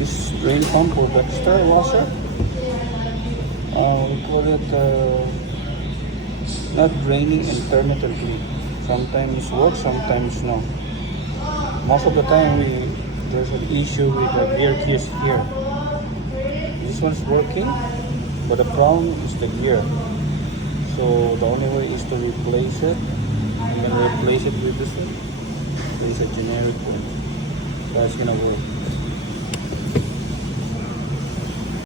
This drain pump or Dexter washer. We call it not draining intermittently. Sometimes works, sometimes no. Most of the time there's an issue with the gear keys here. This one's working, but the problem is the gear. So the only way is to replace it. I'm gonna replace it with this one. There's a generic one. That's gonna work.